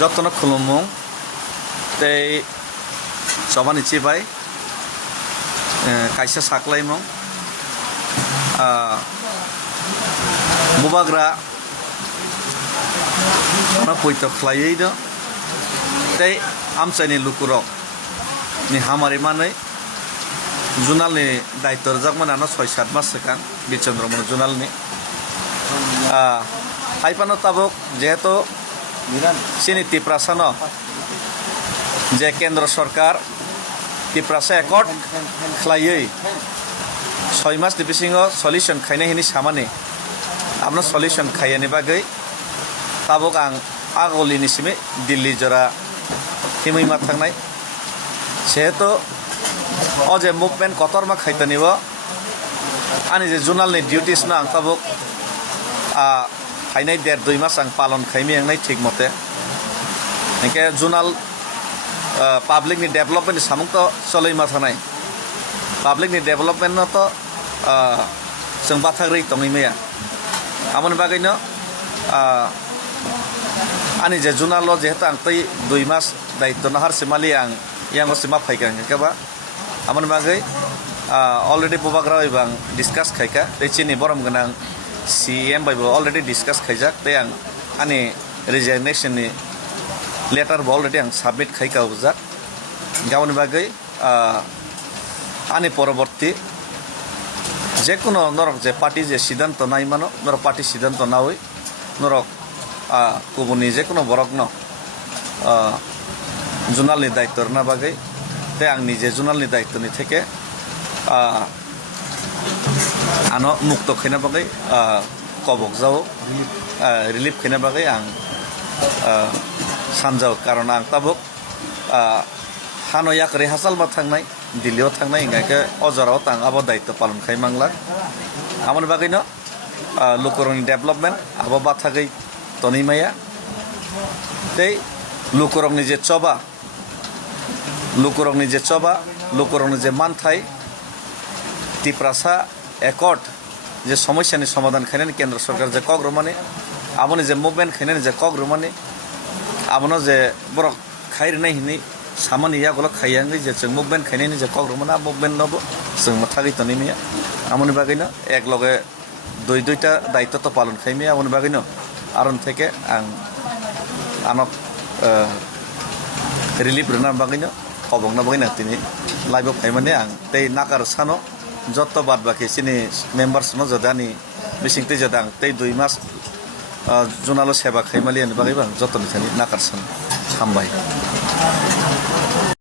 যতন খুলুমুং tei sobani chibai kaisa saklaimung bubagra na poito khlaiei do tei amchaini lukurok ni hamari manai junal ni daittor jakmana no 6-7 mas sekan bichandromon junal ni haipano tabok jehetu sini tiprasano je kendro sarkar tiprasa ekot khlaiei 6 mas ni bisingo solution khainai hini samani amno solution khaiyani bagai tabok ang agoli ni simi dilli jora himui ma thangnai sehetu o je movement kotorma khaitanibo ani je journal ni duties na ang tabok hainai 1.5-2 mas ang palon khaimi angnai thik mote engke journal public ni development samung to soloi ma thanai public ni development no to जों बाथाग्रै तंगै मैया आमन बागैनो आनि जे जुनाल जेहेतु आं तै 2 मास दायित्व नहार सिमाली आं यांग सिमा फाइका केबा आमन बागै अलरेडी बुबाग्रा बां डिसकास खाइका तै चिनि बरम गनां सीएम बायबो अलरेडी डिसकास खाइजाक तै आं आनि रिजिगनेशन नि लेटार बो अलरेडी आं सबमिट खाइका उजाक गावनि बागै आनि परवर्ती যে কোনো নরক যে পার্টি যে সিদ্ধান্ত নাই মানো নরক পার্টি সিদ্ধান্ত না হই নরক কুবনি যে কোনো বরক ন জুনালনি দায়িত্ব না বাগৈ তাই আং নিজে জুনালনি দায়িত্বনি থেকে আনো মুক্ত খাইনা বাগৈ কবক যাও রিলিফ খাইনা বাগৈ আং সানজাও কারণ আং তাবক হানো ইয়াক রেহাসাল বা থাকনাই দিল্লিও थांनाय इंगाके अजराव तां आबो दायित्व पालन खाइ मांगला आमन बागैनो लुकुरंनि डेभलपमेन्ट आबो बाथागै तनिमाया तै लुकुरंनि जे चबा लुकुरंनि जे मानथाय तिप्रासा एकट जे समस्यानि समाधान खायनानि केन्द्र सरकार जे कग्रमानि आबोनि जे मुभमेन्ट खायनानि जे कग्रमानि आबोनो जे बरक खायरनाय हिनि सामानि यागोला खायांगै जे जों मुभमेन्ट खायनायनि जे कग्रमना मुभमेन्ट नबो जों माथागै तनिमिया आमनि बागैनो एक लगे 2-2टा दायित्व तो पालन खाइमिया आमनि बागैनो आरन থেকে आं आनक रिलिफ रना बागैनो खबंगना बागैनो तिनि लाइभ खाइमाने आं तै नाकार सानो जत्त बाद बाकी सिनि मेम्बार्स न जदानि मिसिंते जदां तै 2 मास जुनालो सेवा खाइमालियानि बागैबा जत्तनि थानि नाकार सान हामबाय